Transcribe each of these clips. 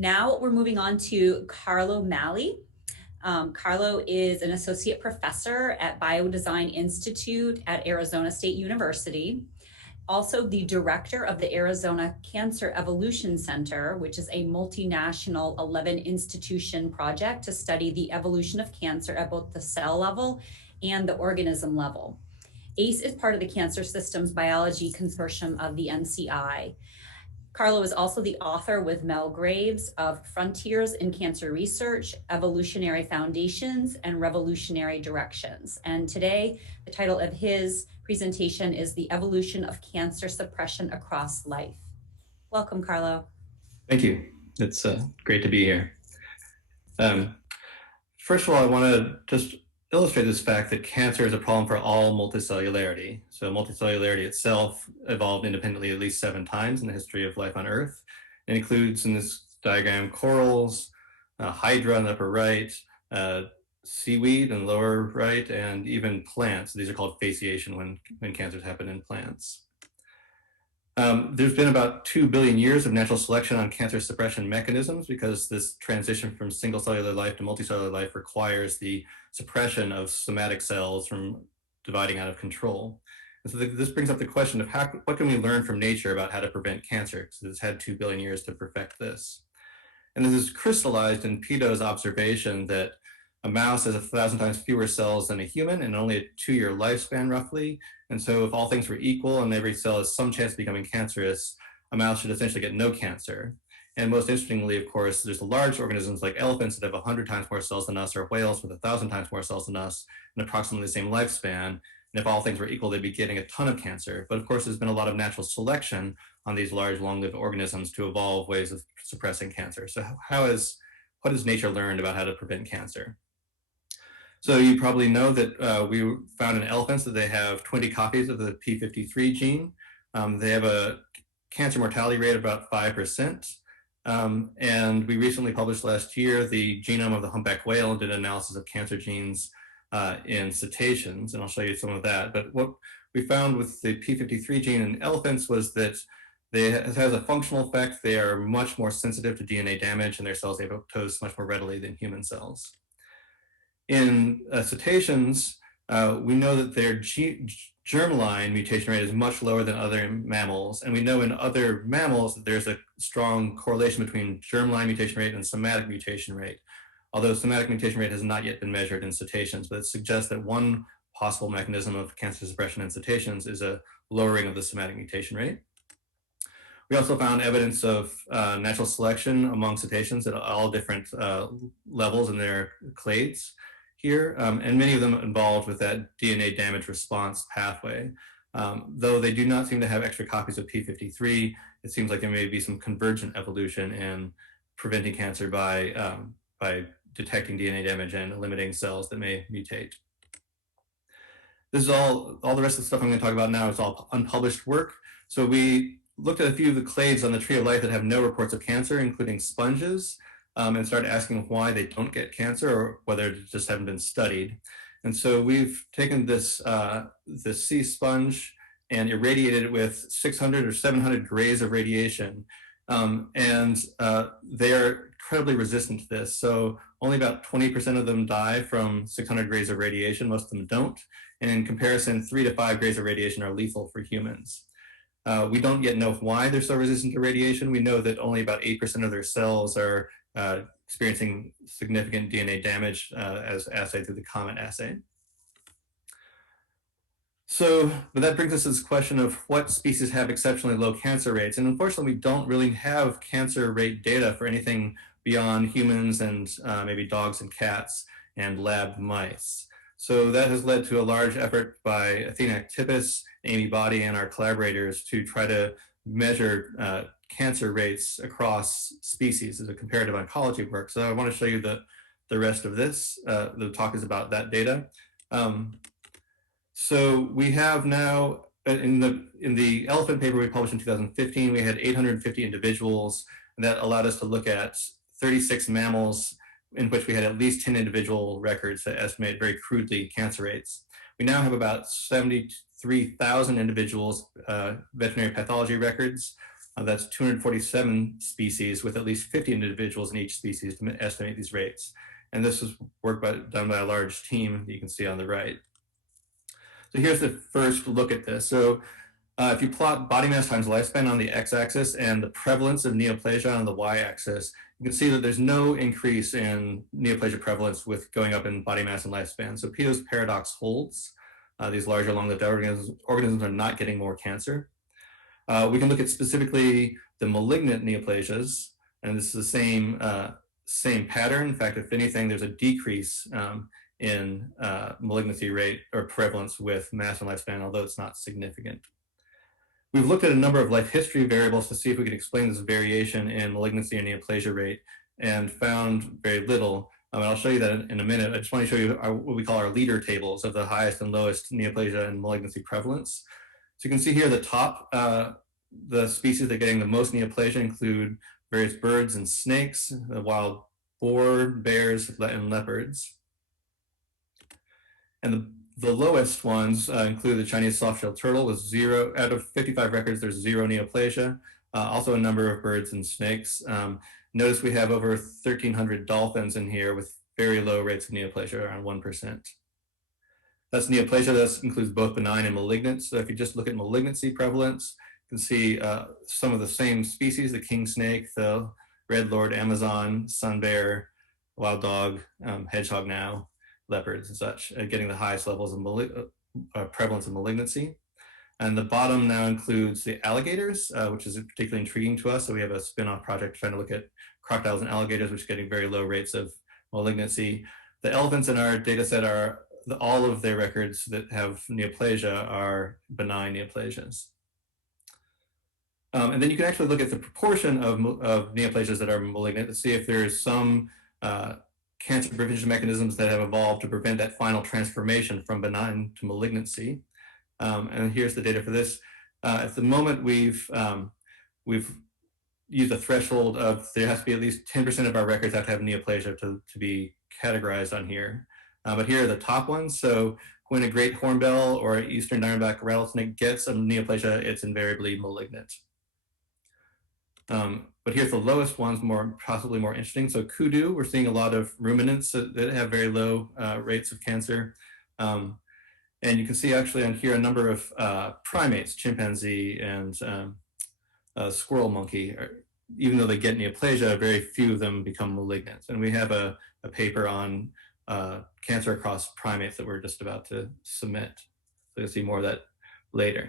Now we're moving on to Carlo Maley. Carlo is an associate professor at Biodesign Institute at Arizona State University, also the director of the Arizona Cancer Evolution Center, which is a multinational 11 institution project to study the evolution of cancer at both the cell level and the organism level. ACE is part of the Cancer Systems Biology Consortium of the NCI. Carlo is also the author with Mel Graves of Frontiers in Cancer Research, Evolutionary Foundations, and Revolutionary Directions. And today, the title of his presentation is The Evolution of Cancer Suppression Across Life. Welcome, Carlo. Thank you. It's great to be here. First of all, I want to just illustrate this fact that cancer is a problem for all multicellularity. So multicellularity itself evolved independently at least 7 times in the history of life on Earth. It includes in this diagram corals, hydra in the upper right, seaweed in the lower right, and even plants. These are called fasciation when cancers happen in plants. There's been about 2 billion years of natural selection on cancer suppression mechanisms because this transition from single cellular life to multicellular life requires the suppression of somatic cells from dividing out of control. And so this brings up the question of what can we learn from nature about how to prevent cancer? Because it's had 2 billion years to perfect this. And this is crystallized in Peto's observation that a mouse has 1,000 times fewer cells than a human and only a 2-year lifespan roughly. And so if all things were equal and every cell has some chance of becoming cancerous, a mouse should essentially get no cancer. And most interestingly, of course, there's the large organisms like elephants that have 100 times more cells than us, or whales with 1,000 times more cells than us, and approximately the same lifespan. And if all things were equal, they'd be getting a ton of cancer. But of course, there's been a lot of natural selection on these large, long-lived organisms to evolve ways of suppressing cancer. So what has nature learned about how to prevent cancer? So you probably know that we found in elephants that they have 20 copies of the p53 gene. They have a cancer mortality rate of about 5%. And we recently published last year the genome of the humpback whale and did an analysis of cancer genes in cetaceans, and I'll show you some of that. But what we found with the p53 gene in elephants was that it has a functional effect. They are much more sensitive to DNA damage, and their cells apoptose much more readily than human cells. In cetaceans, we know that their germline mutation rate is much lower than other mammals. And we know in other mammals that there's a strong correlation between germline mutation rate and somatic mutation rate. Although somatic mutation rate has not yet been measured in cetaceans, but it suggests that one possible mechanism of cancer suppression in cetaceans is a lowering of the somatic mutation rate. We also found evidence of natural selection among cetaceans at all different levels in their clades here, and many of them involved with that DNA damage response pathway. Though they do not seem to have extra copies of p53, it seems like there may be some convergent evolution in preventing cancer by detecting DNA damage and limiting cells that may mutate. This is all the rest of the stuff I'm going to talk about now is all unpublished work. So we looked at a few of the clades on the tree of life that have no reports of cancer, including sponges, and started asking why they don't get cancer or whether they just haven't been studied. And so we've taken this sea sponge and irradiated it with 600 or 700 grays of radiation. And they are incredibly resistant to this. So only about 20% of them die from 600 grays of radiation. Most of them don't. And in comparison, 3 to 5 grays of radiation are lethal for humans. We don't yet know why they're so resistant to radiation. We know that only about 8% of their cells are experiencing significant DNA damage as assayed through the COMET assay. So, but that brings us to this question of what species have exceptionally low cancer rates. And unfortunately, we don't really have cancer rate data for anything beyond humans and maybe dogs and cats and lab mice. So that has led to a large effort by Athena Actipis, Amy Boddy, and our collaborators to try to measure cancer rates across species as a comparative oncology work. So I want to show you the rest of this. The talk is about that data. So we have now, in the elephant paper we published in 2015, we had 850 individuals, and that allowed us to look at 36 mammals in which we had at least 10 individual records to estimate very crudely cancer rates. We now have about 73,000 individuals, veterinary pathology records, That's 247 species with at least 50 individuals in each species to estimate these rates. And this was work done by a large team that you can see on the right. So here's the first look at this. So if you plot body mass times lifespan on the x-axis and the prevalence of neoplasia on the y-axis, you can see that there's no increase in neoplasia prevalence with going up in body mass and lifespan. So Peto's paradox holds. These larger long-lived organisms are not getting more cancer. We can look at specifically the malignant neoplasias, and this is the same pattern. In fact, if anything, there's a decrease in malignancy rate or prevalence with mass and lifespan, although it's not significant. We've looked at a number of life history variables to see if we could explain this variation in malignancy and neoplasia rate, and found very little. I'll show you that in a minute. I just want to show you what we call our leader tables of the highest and lowest neoplasia and malignancy prevalence. So you can see here the top, the species that are getting the most neoplasia include various birds and snakes, the wild boar, bears, and leopards. And the lowest ones include the Chinese soft-shelled turtle with 0, out of 55 records, there's 0 neoplasia. Also a number of birds and snakes. Notice we have over 1,300 dolphins in here with very low rates of neoplasia, around 1%. That's neoplasia. That includes both benign and malignant. So if you just look at malignancy prevalence, you can see some of the same species, the king snake, the red lord Amazon, sun bear, wild dog, hedgehog now, leopards and such, getting the highest levels of prevalence of malignancy. And the bottom now includes the alligators, which is particularly intriguing to us. So we have a spin-off project trying to look at crocodiles and alligators, which are getting very low rates of malignancy. The elephants in our data set are, all of their records that have neoplasia are benign neoplasias. And then you can actually look at the proportion of neoplasias that are malignant to see if there's some cancer prevention mechanisms that have evolved to prevent that final transformation from benign to malignancy. And here's the data for this. At the moment, we've used a threshold of there has to be at least 10% of our records have to have neoplasia to be categorized on here. But here are the top ones. So when a great hornbill or eastern diamondback rattlesnake gets a neoplasia, it's invariably malignant. But here's the lowest ones, possibly more interesting. So kudu, we're seeing a lot of ruminants that have very low rates of cancer. And you can see actually on here a number of primates, chimpanzee and squirrel monkey, even though they get neoplasia, very few of them become malignant. And we have a paper on cancer across primates that we're just about to submit. So you'll see more of that later.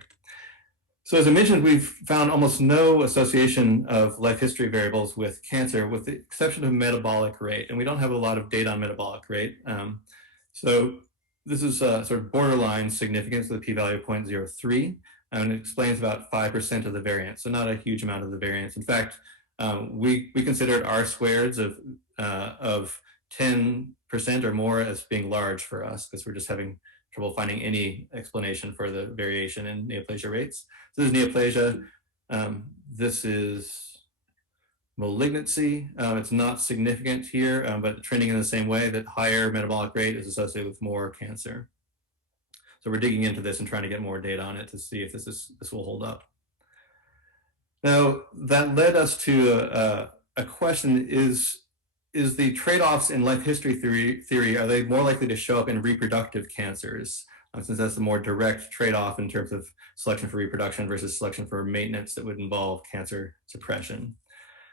So as I mentioned, we've found almost no association of life history variables with cancer, with the exception of metabolic rate. And we don't have a lot of data on metabolic rate. So this is sort of borderline significance with a p-value of 0.03, and it explains about 5% of the variance, so not a huge amount of the variance. In fact, we considered R-squareds of 10% or more as being large for us, because we're just having trouble finding any explanation for the variation in neoplasia rates. So this is neoplasia. This is malignancy. It's not significant here, but trending in the same way that higher metabolic rate is associated with more cancer. So we're digging into this and trying to get more data on it to see if this will hold up. Now, that led us to a question, is the trade-offs in life history theory, are they more likely to show up in reproductive cancers? Since that's the more direct trade-off in terms of selection for reproduction versus selection for maintenance that would involve cancer suppression.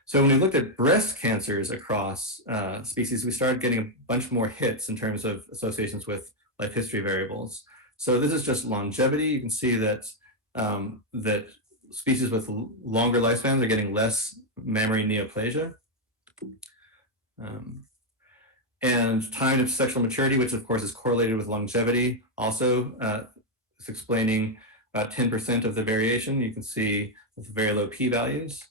So when we looked at breast cancers across species, we started getting a bunch more hits in terms of associations with life history variables. So this is just longevity. You can see that that species with longer lifespans are getting less mammary neoplasia. And time of sexual maturity, which of course is correlated with longevity, also is explaining about 10% of the variation. You can see with very low p-values.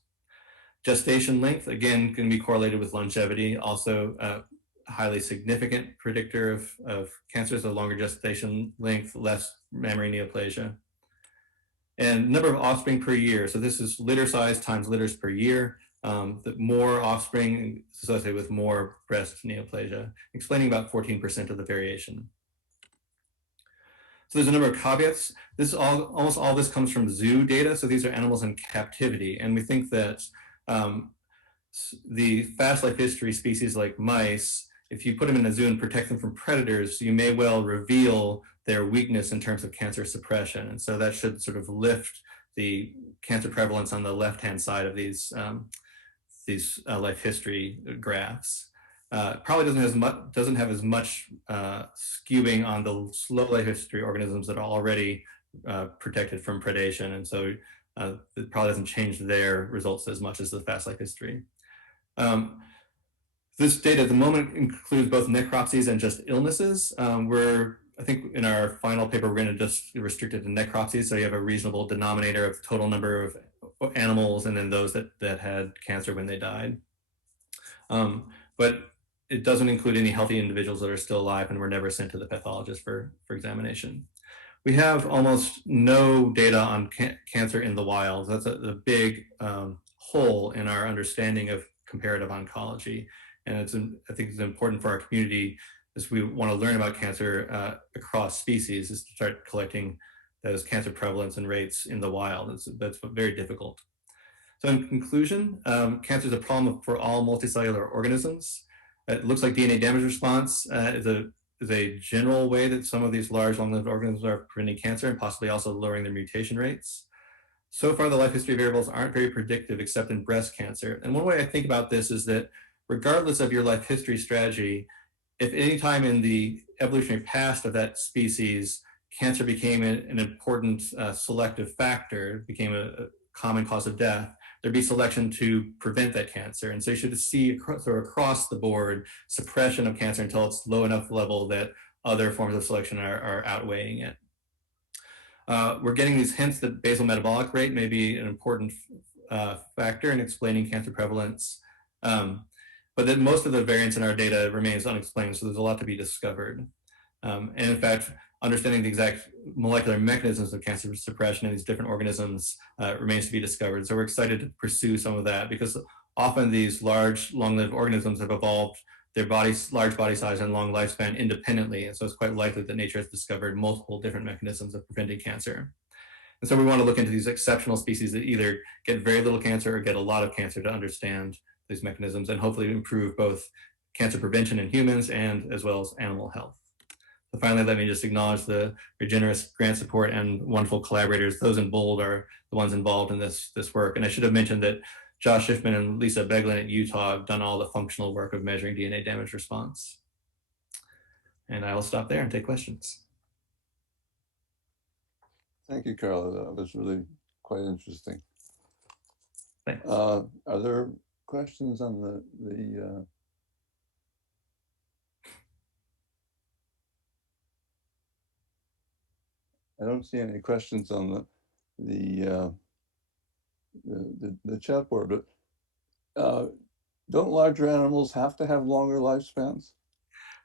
Gestation length, again, can be correlated with longevity, also a highly significant predictor of cancers, so longer gestation length, less mammary neoplasia. And number of offspring per year. So this is litter size times litters per year. The more offspring is associated with more breast neoplasia, explaining about 14% of the variation. So there's a number of caveats. Almost all this comes from zoo data. So these are animals in captivity. And we think that the fast life history species like mice, if you put them in a zoo and protect them from predators, you may well reveal their weakness in terms of cancer suppression. And so that should sort of lift the cancer prevalence on the left-hand side of these life history graphs. Probably doesn't have as much skewing on the slow life history organisms that are already protected from predation, and so it probably doesn't change their results as much as the fast life history. This data at the moment includes both necropsies and just illnesses. I think in our final paper, we're going to just restrict it to necropsies, so you have a reasonable denominator of total number of animals and then those that had cancer when they died. But it doesn't include any healthy individuals that are still alive and were never sent to the pathologist for examination. We have almost no data on cancer in the wild. That's a big hole in our understanding of comparative oncology. And I think it's important for our community, as we want to learn about cancer across species, is to start collecting those cancer prevalence and rates in the wild. That's very difficult. So in conclusion, cancer is a problem for all multicellular organisms. It looks like DNA damage response is a general way that some of these large long-lived organisms are preventing cancer and possibly also lowering their mutation rates. So far, the life history variables aren't very predictive except in breast cancer. And one way I think about this is that regardless of your life history strategy, if any time in the evolutionary past of that species, cancer became an important selective factor, became a common cause of death, there'd be selection to prevent that cancer. And so you should see sort of across the board suppression of cancer until it's low enough level that other forms of selection are outweighing it. We're getting these hints that basal metabolic rate may be an important factor in explaining cancer prevalence. But that most of the variance in our data remains unexplained, so there's a lot to be discovered. And in fact, understanding the exact molecular mechanisms of cancer suppression in these different organisms remains to be discovered. So we're excited to pursue some of that, because often these large, long-lived organisms have evolved their large body size and long lifespan independently. And so it's quite likely that nature has discovered multiple different mechanisms of preventing cancer. And so we want to look into these exceptional species that either get very little cancer or get a lot of cancer to understand these mechanisms and hopefully improve both cancer prevention in humans and as well as animal health. So finally, let me just acknowledge the very generous grant support and wonderful collaborators. Those in bold are the ones involved in this work. And I should have mentioned that Josh Schiffman and Lisa Beglin at Utah have done all the functional work of measuring DNA damage response. And I will stop there and take questions. Thank you, Carlo. That was really quite interesting. Thanks. Are there questions on the I don't see any questions on the chat board, but don't larger animals have to have longer lifespans?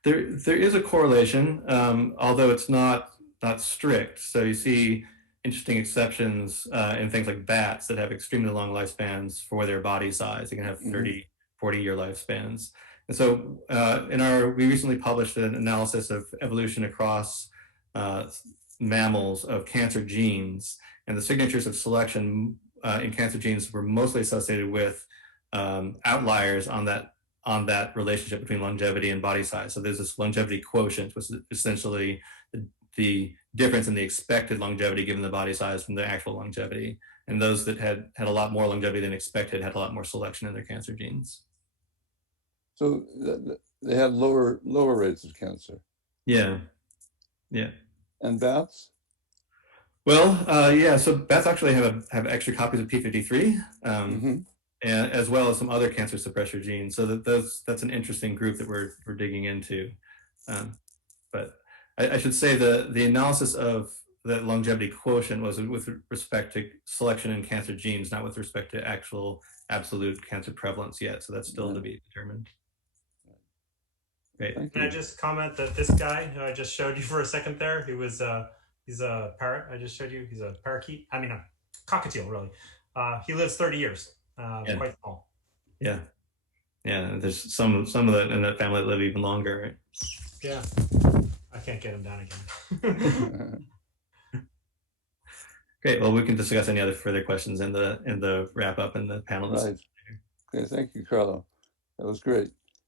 There is a correlation, although it's not strict. So you see interesting exceptions in things like bats that have extremely long lifespans for their body size. They can have 30, 40-year lifespans. And so we recently published an analysis of evolution across mammals of cancer genes, and the signatures of selection in cancer genes were mostly associated with outliers on that relationship between longevity and body size. So there's this longevity quotient, which is essentially the difference in the expected longevity given the body size from the actual longevity. And those that had a lot more longevity than expected had a lot more selection in their cancer genes. So they had lower rates of cancer. Yeah. And bats? Well, yeah. So bats actually have extra copies of P53, and as well as some other cancer suppressor genes. So that's an interesting group that we're digging into. But I should say the analysis of the longevity quotient was with respect to selection in cancer genes, not with respect to actual absolute cancer prevalence yet. So that's still to be determined. Great. Can I just comment that this guy who I just showed you for a second there, he's a parrot. I just showed you. He's a parakeet. I mean, a cockatiel, really. He lives 30 years. Quite small. Yeah. There's some of that in that family that live even longer, right? Yeah. I can't get him down again. Great. Well, we can discuss any other further questions in the wrap up and the panel discussion. Right. Okay, thank you, Carlo. That was great.